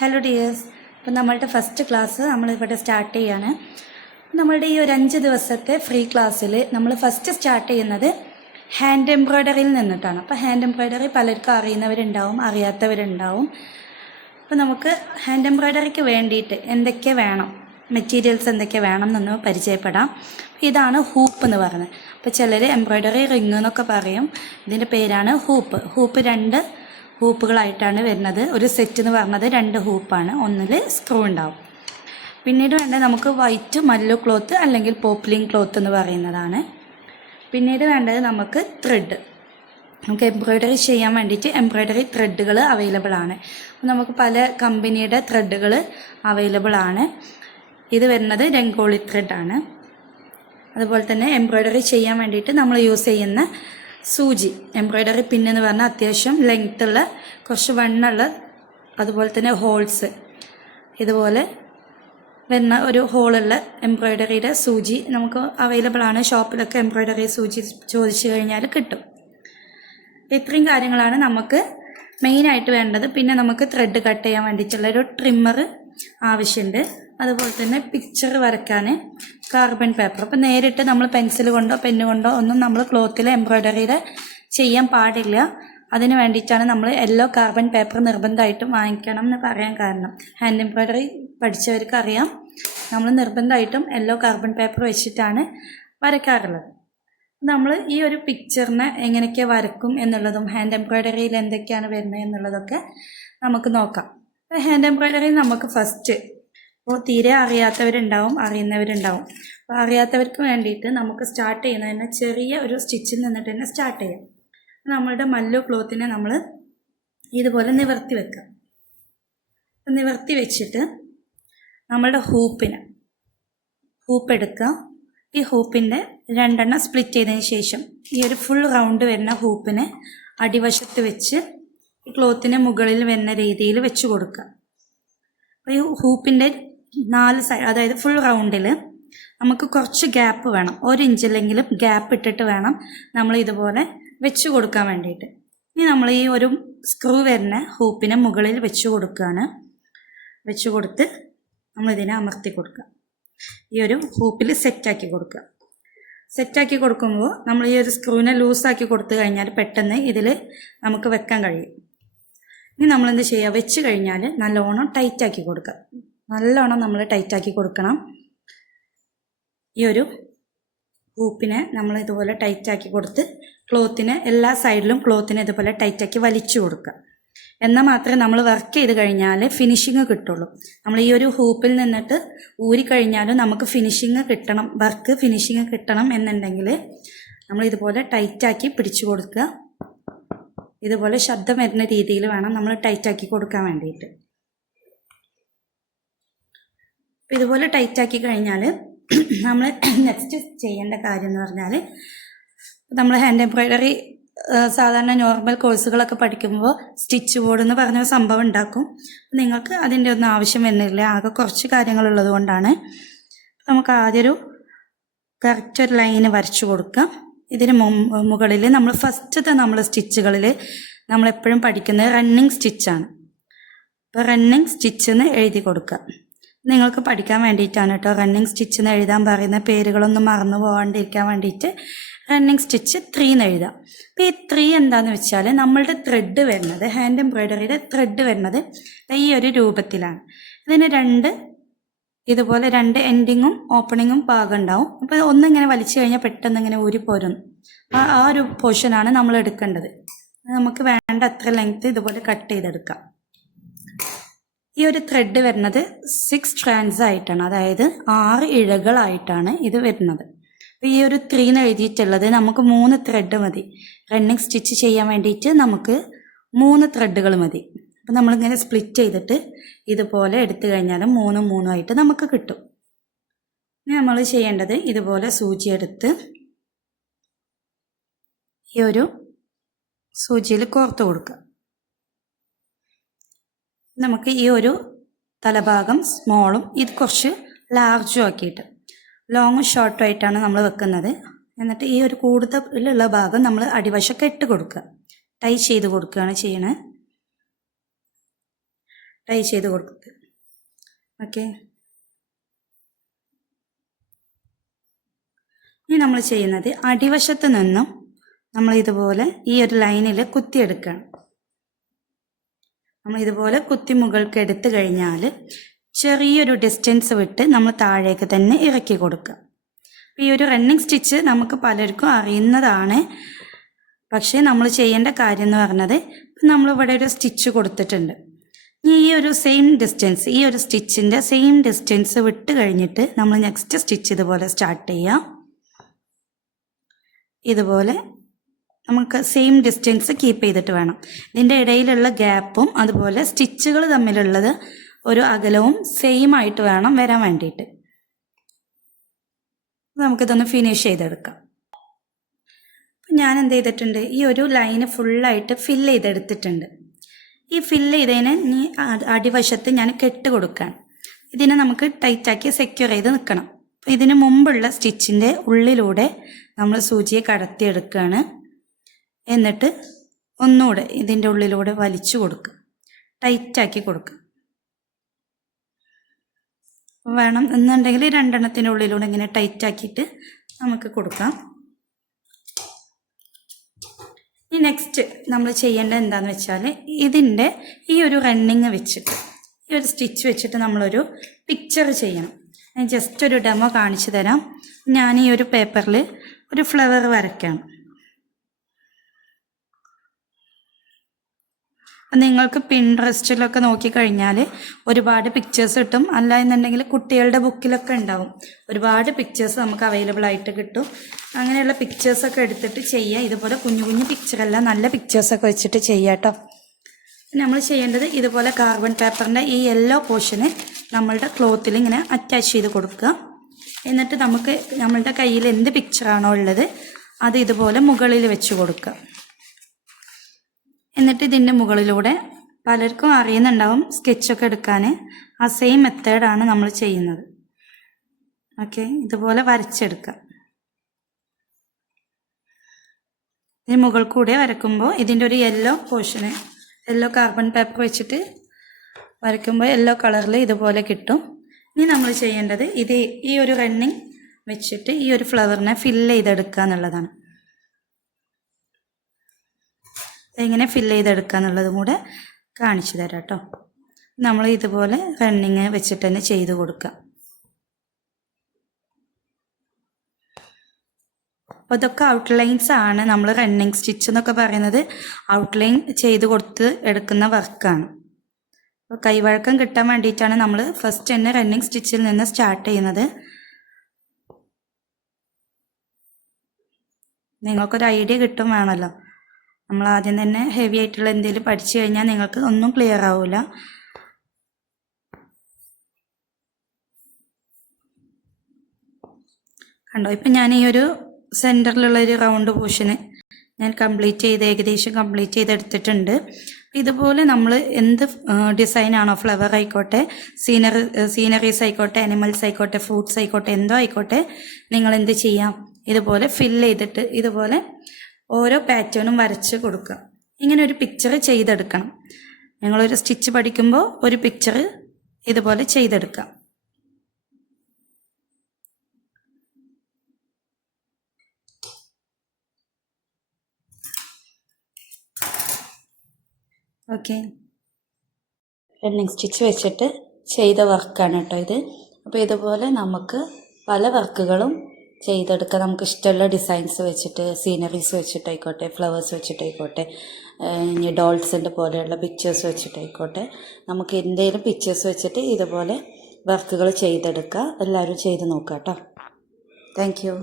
Hello dears, അപ്പോൾ നമ്മളുടെ first class നമ്മളിവിടെ സ്റ്റാർട്ട് ചെയ്യാണ്. നമ്മളുടെ ഈ ഒരു 5 ദിവസത്തെ ഫ്രീ ക്ലാസ്സിൽ നമ്മൾ ഫസ്റ്റ് സ്റ്റാർട്ട് ചെയ്യുന്നത് ഹാൻഡ് എംബ്രോയ്ഡറിയിൽ നിന്നിട്ടാണ്. അപ്പോൾ ഹാൻഡ് എംബ്രോയ്ഡറി പലർക്കും അറിയുന്നവരുണ്ടാവും, അറിയാത്തവരുണ്ടാവും. അപ്പോൾ നമുക്ക് ഹാൻഡ് എംബ്രോയ്ഡറിക്ക് വേണ്ടിയിട്ട് എന്തൊക്കെ വേണം, മെറ്റീരിയൽസ് എന്തൊക്കെ വേണം എന്നൊന്ന് പരിചയപ്പെടാം. ഇതാണ് ഹൂപ്പ് എന്ന് പറയുന്നത്. അപ്പോൾ ചിലർ എംബ്രോയ്ഡറി റിങ് എന്നൊക്കെ പറയും. ഇതിൻ്റെ പേരാണ് ഹൂപ്പ്. ഹൂപ്പ് 2 ഹൂപ്പുകളായിട്ടാണ് വരുന്നത്. ഒരു സെറ്റ് എന്ന് പറഞ്ഞത് 2 ഹൂപ്പാണ്, ഒന്നിൽ സ്ക്രൂ ഉണ്ടാവും. പിന്നീട് വേണ്ടത് നമുക്ക് വൈറ്റ് മല്ലു ക്ലോത്ത് അല്ലെങ്കിൽ പോപ്ലിൻ ക്ലോത്ത് എന്ന് പറയുന്നതാണ്. പിന്നീട് വേണ്ടത് നമുക്ക് ത്രെഡ്. നമുക്ക് എംബ്രോയ്ഡറി ചെയ്യാൻ വേണ്ടിയിട്ട് എംബ്രോയ്ഡറി ത്രെഡുകൾ അവൈലബിൾ ആണ്. നമുക്ക് പല കമ്പനിയുടെ ത്രെഡുകൾ അവൈലബിൾ ആണ്. ഇത് വരുന്നത് രംഗോളി ത്രെഡാണ്. അതുപോലെ തന്നെ എംബ്രോയ്ഡറി ചെയ്യാൻ വേണ്ടിയിട്ട് നമ്മൾ യൂസ് ചെയ്യുന്ന സൂചി, എംബ്രോയ്ഡറി പിന്നെന്ന് പറഞ്ഞാൽ അത്യാവശ്യം ലെങ്ത്തുള്ള, കുറച്ച് വണ്ണുള്ള, അതുപോലെ തന്നെ ഹോൾസ് ഇതുപോലെ വരുന്ന ഒരു ഹോളുള്ള എംബ്രോയ്ഡറിയുടെ സൂചി നമുക്ക് അവൈലബിൾ ആണ്. ഷോപ്പിലൊക്കെ എംബ്രോയ്ഡറി സൂചി ചോദിച്ചു കഴിഞ്ഞാൽ കിട്ടും. ഇത്രയും കാര്യങ്ങളാണ് നമുക്ക് മെയിനായിട്ട് വേണ്ടത്. പിന്നെ നമുക്ക് ത്രെഡ് കട്ട് ചെയ്യാൻ വേണ്ടിയിട്ടുള്ളൊരു ട്രിമ്മർ ആവശ്യമുണ്ട്. അതുപോലെ തന്നെ പിക്ചർ വരയ്ക്കാൻ കാർബൺ പേപ്പർ. അപ്പോൾ നേരിട്ട് നമ്മൾ പെൻസിൽ കൊണ്ടോ പെന്ന് കൊണ്ടോ ഒന്നും നമ്മൾ ക്ലോത്തിൽ എംബ്രോയ്ഡറിയുടെ ചെയ്യാൻ പാടില്ല. അതിന് വേണ്ടിയിട്ടാണ് നമ്മൾ യെല്ലോ കാർബൺ പേപ്പർ നിർബന്ധമായിട്ടും വാങ്ങിക്കണം എന്ന് പറയാൻ കാരണം. ഹാൻഡ് എംബ്രോയ്ഡറി പഠിച്ചവർക്ക് അറിയാം, നമ്മൾ നിർബന്ധമായിട്ടും യെല്ലോ കാർബൺ പേപ്പർ വെച്ചിട്ടാണ് വരയ്ക്കാറുള്ളത്. നമ്മൾ ഈ ഒരു പിക്ചറിനെ എങ്ങനെയൊക്കെ വരക്കും എന്നുള്ളതും ഹാൻഡ് എംബ്രോയ്ഡറിയിൽ എന്തൊക്കെയാണ് വരുന്നത് എന്നുള്ളതൊക്കെ നമുക്ക് നോക്കാം. ഹാൻഡ് എംബ്രോയ്ഡറി നമുക്ക് ഫസ്റ്റ്, അപ്പോൾ തീരെ അറിയാത്തവരുണ്ടാവും, അറിയുന്നവരുണ്ടാവും. അപ്പോൾ അറിയാത്തവർക്ക് വേണ്ടിയിട്ട് നമുക്ക് സ്റ്റാർട്ട് ചെയ്യുന്നത് തന്നെ ചെറിയ ഒരു സ്റ്റിച്ചിൽ നിന്നിട്ട് തന്നെ സ്റ്റാർട്ട് ചെയ്യാം. നമ്മളുടെ മല്ലു ക്ലോത്തിനെ നമ്മൾ ഇതുപോലെ നിവർത്തി വെക്കാം. നിവർത്തി വെച്ചിട്ട് നമ്മളുടെ ഹൂപ്പ് എടുക്കുക. ഈ ഹൂപ്പിൻ്റെ 2 എണ്ണം സ്പ്ലിറ്റ് ചെയ്തതിന് ശേഷം ഈ ഒരു ഫുൾ റൗണ്ട് വരുന്ന ഹൂപ്പിനെ അടിവശത്ത് വെച്ച് ഈ ക്ലോത്തിന് മുകളിൽ വരുന്ന രീതിയിൽ വെച്ച് കൊടുക്കുക. അപ്പോൾ ഈ ഹൂപ്പിൻ്റെ 4 സൈഡ്, അതായത് ഫുൾ റൗണ്ടിൽ നമുക്ക് കുറച്ച് ഗ്യാപ്പ് വേണം. 1 ഇഞ്ചിലെങ്കിലും ഗ്യാപ്പ് ഇട്ടിട്ട് വേണം നമ്മൾ ഇതുപോലെ വെച്ച് കൊടുക്കാൻ വേണ്ടിയിട്ട്. ഇനി നമ്മൾ ഈ ഒരു സ്ക്രൂ വരുന്ന ഹൂപ്പിനെ മുകളിൽ വെച്ച് കൊടുക്കുകയാണ്. വെച്ച് കൊടുത്ത് നമ്മളിതിനെ അമർത്തി കൊടുക്കുക. ഈ ഒരു ഹൂപ്പിൽ സെറ്റാക്കി കൊടുക്കുക. സെറ്റാക്കി കൊടുക്കുമ്പോൾ നമ്മൾ ഈ ഒരു സ്ക്രൂവിനെ ലൂസാക്കി കൊടുത്തു കഴിഞ്ഞാൽ പെട്ടെന്ന് ഇതിൽ നമുക്ക് വെക്കാൻ കഴിയും. ഇനി നമ്മളെന്ത് ചെയ്യുക, വെച്ച് കഴിഞ്ഞാൽ നല്ലോണം ടൈറ്റാക്കി കൊടുക്കുക. നല്ലോണം നമ്മൾ ടൈറ്റാക്കി കൊടുക്കണം. ഈ ഒരു ഹൂപ്പിനെ നമ്മൾ ഇതുപോലെ ടൈറ്റാക്കി കൊടുത്ത് ക്ലോത്തിന് എല്ലാ സൈഡിലും ക്ലോത്തിനെ ഇതുപോലെ ടൈറ്റാക്കി വലിച്ചു കൊടുക്കുക. എന്നാൽ മാത്രമേ നമ്മൾ വർക്ക് ചെയ്ത് കഴിഞ്ഞാൽ ഫിനിഷിങ് കിട്ടുള്ളൂ. നമ്മൾ ഈ ഒരു ഹൂപ്പിൽ നിന്നിട്ട് ഊരിക്കഴിഞ്ഞാലും നമുക്ക് ഫിനിഷിങ് കിട്ടണം, വർക്ക് ഫിനിഷിങ് കിട്ടണം എന്നുണ്ടെങ്കിൽ നമ്മൾ ഇതുപോലെ ടൈറ്റാക്കി പിടിച്ചു കൊടുക്കുക. ഇതുപോലെ ശബ്ദം വരുന്ന രീതിയിൽ വേണം നമ്മൾ ടൈറ്റാക്കി കൊടുക്കാൻ വേണ്ടിയിട്ട്. ഇതുപോലെ ടൈറ്റാക്കി കഴിഞ്ഞാൽ നമ്മൾ നെക്സ്റ്റ് ചെയ്യേണ്ട കാര്യം എന്ന് പറഞ്ഞാൽ, നമ്മൾ ഹാൻഡ് എംബ്രോയ്ഡറി സാധാരണ നോർമൽ കോഴ്സുകളൊക്കെ പഠിക്കുമ്പോൾ സ്റ്റിച്ച് ബോർഡ് എന്ന് പറഞ്ഞ സംഭവം ഉണ്ടാക്കും. നിങ്ങൾക്ക് അതിൻ്റെ ഒന്നും ആവശ്യം വരുന്നില്ല, ആകെ കുറച്ച് കാര്യങ്ങളുള്ളത് കൊണ്ടാണ്. നമുക്ക് ആദ്യം ഒരു കറക്റ്റ് ഒരു ലൈന് വരച്ചു കൊടുക്കാം. ഇതിന് മുകളിൽ നമ്മൾ ഫസ്റ്റത്തെ നമ്മൾ സ്റ്റിച്ചുകളിൽ നമ്മളെപ്പോഴും പഠിക്കുന്നത് റണ്ണിങ് സ്റ്റിച്ചാണ്. അപ്പോൾ റണ്ണിങ് സ്റ്റിച്ചെന്ന് എഴുതി കൊടുക്കുക. നിങ്ങൾക്ക് പഠിക്കാൻ വേണ്ടിയിട്ടാണ് കേട്ടോ റണ്ണിങ് സ്റ്റിച്ചെന്ന് എഴുതാൻ പറയുന്ന. പേരുകളൊന്നും മറന്നു പോകാണ്ടിരിക്കാൻ വേണ്ടിയിട്ട് റണ്ണിങ് സ്റ്റിച്ച് 3 എന്ന് എഴുതാം. അപ്പോൾ ഈ 3 എന്താണെന്ന് വെച്ചാൽ നമ്മളുടെ ത്രെഡ് വരുന്നത്, ഹാൻഡ് എംബ്രോയ്ഡറിയുടെ ത്രെഡ് വരുന്നത് ഈ ഒരു രൂപത്തിലാണ്. ഇതിന് ഇതുപോലെ 2 എൻഡിങ്ങും ഓപ്പണിങ്ങും ഭാഗം ഉണ്ടാവും. അപ്പോൾ ഒന്നിങ്ങനെ വലിച്ചു കഴിഞ്ഞാൽ പെട്ടെന്ന് ഇങ്ങനെ ഊരിപ്പോരും. ആ ഒരു പോർഷനാണ് നമ്മൾ എടുക്കേണ്ടത്. നമുക്ക് വേണ്ട അത്ര ലെങ്ത്ത് ഇതുപോലെ കട്ട് ചെയ്തെടുക്കാം. ഈ ഒരു ത്രെഡ് വരുന്നത് 6 സ്ട്രാൻഡ്സ് ആയിട്ടാണ്, അതായത് 6 ഇഴകളായിട്ടാണ് ഇത് വരുന്നത്. അപ്പോൾ ഈ ഒരു 3 എന്ന് എഴുതിയിട്ടുള്ളത് നമുക്ക് 3 ത്രെഡ് മതി. റണ്ണിങ് സ്റ്റിച്ച് ചെയ്യാൻ വേണ്ടിയിട്ട് നമുക്ക് 3 ത്രെഡുകൾ മതി. അപ്പോൾ നമ്മളിങ്ങനെ സ്പ്ലിറ്റ് ചെയ്തിട്ട് ഇതുപോലെ എടുത്തു കഴിഞ്ഞാൽ 3 3 ആയിട്ട് നമുക്ക് കിട്ടും. ഇനി നമ്മൾ ചെയ്യേണ്ടത് ഇതുപോലെ സൂചി എടുത്ത് ഈ ഒരു സൂചിയിൽ കോർത്ത് കൊടുക്കുക. നമുക്ക് ഈ ഒരു തലഭാഗം സ്മോളും ഇത് കുറച്ച് ലാർജും ആക്കിയിട്ട് ലോങ്ങും ഷോർട്ടും ആയിട്ടാണ് നമ്മൾ വെക്കുന്നത്. എന്നിട്ട് ഈ ഒരു കൂടുതലുള്ള ഭാഗം നമ്മൾ അടിവശമൊക്കെ ഇട്ട് കൊടുക്കുക, ടൈ ചെയ്ത് കൊടുക്കുകയാണ് ചെയ്യണത്. ടൈ ചെയ്ത് കൊടുക്കുക. ഓക്കെ, ഇനി നമ്മൾ ചെയ്യുന്നത് അടിവശത്ത് നിന്നും നമ്മൾ ഇതുപോലെ ഈ ഒരു ലൈനിൽ കുത്തിയെടുക്കണം. നമ്മൾ ഇതുപോലെ കുത്തി മുകൾക്ക് എടുത്തു കഴിഞ്ഞാൽ ചെറിയൊരു ഡിസ്റ്റൻസ് വിട്ട് നമ്മൾ താഴേക്ക് തന്നെ ഇറക്കി കൊടുക്കുക. ഈ ഒരു റണ്ണിങ് സ്റ്റിച്ച് നമുക്ക് പലർക്കും അറിയുന്നതാണ്. പക്ഷേ നമ്മൾ ചെയ്യേണ്ട കാര്യം എന്ന് പറഞ്ഞത് നമ്മളിവിടെ ഒരു സ്റ്റിച്ച് കൊടുത്തിട്ടുണ്ട്. ഈ ഒരു സെയിം ഡിസ്റ്റൻസ്, ഈ ഒരു സ്റ്റിച്ചിൻ്റെ സെയിം ഡിസ്റ്റൻസ് വിട്ട് കഴിഞ്ഞിട്ട് നമ്മൾ നെക്സ്റ്റ് സ്റ്റിച്ച് ഇതുപോലെ സ്റ്റാർട്ട് ചെയ്യാം. ഇതുപോലെ നമുക്ക് സെയിം ഡിസ്റ്റൻസ് കീപ്പ് ചെയ്തിട്ട് വേണം. ഇതിൻ്റെ ഇടയിലുള്ള ഗ്യാപ്പും അതുപോലെ സ്റ്റിച്ചുകൾ തമ്മിലുള്ളത് ഒരു അകലവും സെയിം ആയിട്ട് വേണം വരാൻ വേണ്ടിയിട്ട്. നമുക്കിതൊന്ന് ഫിനിഷ് ചെയ്തെടുക്കാം. ഞാൻ എന്ത് ചെയ്തിട്ടുണ്ട്, ഈ ഒരു ലൈന് ഫുള്ളായിട്ട് ഫില്ല് ചെയ്തെടുത്തിട്ടുണ്ട്. ഈ ഫില്ല് ചെയ്തതിന് ഇനി അടിവശത്ത് ഞാൻ കെട്ട് കൊടുക്കുകയാണ്. ഇതിനെ നമുക്ക് ടൈറ്റാക്കി സെക്യൂർ ചെയ്ത് നിൽക്കണം. അപ്പോൾ ഇതിന് മുമ്പുള്ള സ്റ്റിച്ചിൻ്റെ ഉള്ളിലൂടെ നമ്മൾ സൂചിയെ കടത്തിയെടുക്കുകയാണ്. എന്നിട്ട് ഒന്നുകൂടെ ഇതിൻ്റെ ഉള്ളിലൂടെ വലിച്ചു കൊടുക്കുക, ടൈറ്റാക്കി കൊടുക്കുക. വേണം എന്നുണ്ടെങ്കിൽ രണ്ടെണ്ണത്തിൻ്റെ ഉള്ളിലൂടെ ഇങ്ങനെ ടൈറ്റാക്കിയിട്ട് നമുക്ക് കൊടുക്കാം. ഇനി നെക്സ്റ്റ് നമ്മൾ ചെയ്യേണ്ടത് എന്താണെന്ന് വെച്ചാൽ ഇതിൻ്റെ ഈ ഒരു റണ്ണിങ് വെച്ചിട്ട്, ഈ ഒരു സ്റ്റിച്ച് വെച്ചിട്ട് നമ്മളൊരു പിക്ചർ ചെയ്യണം. ഞാൻ ജസ്റ്റ് ഒരു ഡെമോ കാണിച്ചു തരാം. ഞാൻ ഈ ഒരു പേപ്പറിൽ ഒരു ഫ്ലവർ വരയ്ക്കണം. നിങ്ങൾക്ക് പിൻട്രസ്റ്റിലൊക്കെ നോക്കിക്കഴിഞ്ഞാൽ ഒരുപാട് പിക്ചേഴ്സ് കിട്ടും. അല്ല എന്നുണ്ടെങ്കിൽ കുട്ടികളുടെ ബുക്കിലൊക്കെ ഉണ്ടാവും, ഒരുപാട് പിക്ചേഴ്സ് നമുക്ക് അവൈലബിൾ ആയിട്ട് കിട്ടും. അങ്ങനെയുള്ള പിക്ചേഴ്സൊക്കെ എടുത്തിട്ട് ചെയ്യുക. ഇതുപോലെ കുഞ്ഞു കുഞ്ഞു പിക്ചറല്ല, നല്ല പിക്ചേഴ്സൊക്കെ വെച്ചിട്ട് ചെയ്യുക കേട്ടോ. നമ്മൾ ചെയ്യേണ്ടത് ഇതുപോലെ കാർബൺ പേപ്പറിൻ്റെ ഈ യെല്ലോ പോർഷന് നമ്മളുടെ ക്ലോത്തിൽ ഇങ്ങനെ അറ്റാച്ച് ചെയ്ത് കൊടുക്കുക. എന്നിട്ട് നമുക്ക് നമ്മളുടെ കയ്യിൽ എന്ത് പിക്ചറാണോ ഉള്ളത് അത് ഇതുപോലെ മുകളിൽ വെച്ച് കൊടുക്കുക. എന്നിട്ട് ഇതിൻ്റെ മുകളിലൂടെ പലർക്കും അറിയുന്നുണ്ടാവും സ്കെച്ചൊക്കെ എടുക്കാൻ. ആ സെയിം മെത്തേഡാണ് നമ്മൾ ചെയ്യുന്നത്. ഓക്കെ, ഇതുപോലെ വരച്ചെടുക്കുക. ഇതിന് മുകൾ കൂടെ വരയ്ക്കുമ്പോൾ ഇതിൻ്റെ ഒരു യെല്ലോ പോർഷന്, യെല്ലോ കാർബൺ പേപ്പർ വെച്ചിട്ട് വരയ്ക്കുമ്പോൾ യെല്ലോ കളറിൽ ഇതുപോലെ കിട്ടും. ഇനി നമ്മൾ ചെയ്യേണ്ടത് ഈ ഒരു റണ്ണിങ് വെച്ചിട്ട് ഈ ഒരു ഫ്ലവറിനെ ഫില്ല് ചെയ്തെടുക്കുക എന്നുള്ളതാണ്. എങ്ങനെ ഫില്ല് ചെയ്തെടുക്കുക എന്നുള്ളതും കൂടെ കാണിച്ചു തരാം കേട്ടോ. നമ്മൾ ഇതുപോലെ റണ്ണിങ് വെച്ചിട്ട് തന്നെ ചെയ്ത് കൊടുക്കുക. അപ്പോൾ ഇതൊക്കെ ഔട്ട്ലൈൻസ് ആണ്. നമ്മൾ റണ്ണിങ് സ്റ്റിച്ച് എന്നൊക്കെ പറയുന്നത് ഔട്ട്ലൈൻ ചെയ്ത് കൊടുത്ത് എടുക്കുന്ന വർക്കാണ്. അപ്പോൾ കൈവഴക്കം കിട്ടാൻ വേണ്ടിയിട്ടാണ് നമ്മൾ ഫസ്റ്റ് തന്നെ റണ്ണിങ് സ്റ്റിച്ചിൽ നിന്ന് സ്റ്റാർട്ട് ചെയ്യുന്നത്. നിങ്ങൾക്കൊരു ഐഡിയ കിട്ടും വേണമല്ലോ. നമ്മൾ ആദ്യം തന്നെ ഹെവി ആയിട്ടുള്ള എന്തെങ്കിലും പഠിച്ചു കഴിഞ്ഞാൽ നിങ്ങൾക്ക് ഒന്നും ക്ലിയർ ആവില്ല. കണ്ടോ, ഇപ്പം ഞാൻ ഈ ഒരു സെൻറ്ററിലുള്ളൊരു റൗണ്ട് പോർഷന് ഞാൻ ഏകദേശം കംപ്ലീറ്റ് ചെയ്തെടുത്തിട്ടുണ്ട്. ഇതുപോലെ നമ്മൾ എന്ത് ഡിസൈനാണോ, ഫ്ലവർ ആയിക്കോട്ടെ, സീനറീസ് ആയിക്കോട്ടെ, അനിമൽസ് ആയിക്കോട്ടെ, ഫ്രൂട്ട്സ് ആയിക്കോട്ടെ, എന്തോ ആയിക്കോട്ടെ, നിങ്ങൾ എന്ത് ചെയ്യാം, ഇതുപോലെ ഫില്ല് ചെയ്തിട്ട് ഇതുപോലെ ഓരോ പാറ്റേണും വരച്ച് കൊടുക്കുക. ഇങ്ങനെ ഒരു പിക്ചർ ചെയ്തെടുക്കണം. ഞങ്ങളൊരു സ്റ്റിച്ച് പഠിക്കുമ്പോൾ ഒരു പിക്ചർ ഇതുപോലെ ചെയ്തെടുക്കാം. ഓക്കെ, റണ്ണിങ് സ്റ്റിച്ച് വെച്ചിട്ട് ചെയ്ത വർക്കാണ് കേട്ടോ ഇത്. അപ്പോൾ ഇതുപോലെ നമുക്ക് പല വർക്കുകളും ചെയ്തെടുക്കാം. നമുക്ക് ഇഷ്ടമുള്ള ഡിസൈൻസ് വെച്ചിട്ട്, സീനറീസ് വെച്ചിട്ടായിക്കോട്ടെ, ഫ്ലവേഴ്സ് വെച്ചിട്ടായിക്കോട്ടെ, ഇനി ഡോൾസിൻ്റെ പോലെയുള്ള പിക്ചേഴ്സ് വെച്ചിട്ടായിക്കോട്ടെ, നമുക്ക് എന്തെങ്കിലും പിക്ചേഴ്സ് വെച്ചിട്ട് ഇതുപോലെ വർക്കുകൾ ചെയ്തെടുക്കുക. എല്ലാവരും ചെയ്ത് നോക്കാം കേട്ടോ. Thank you.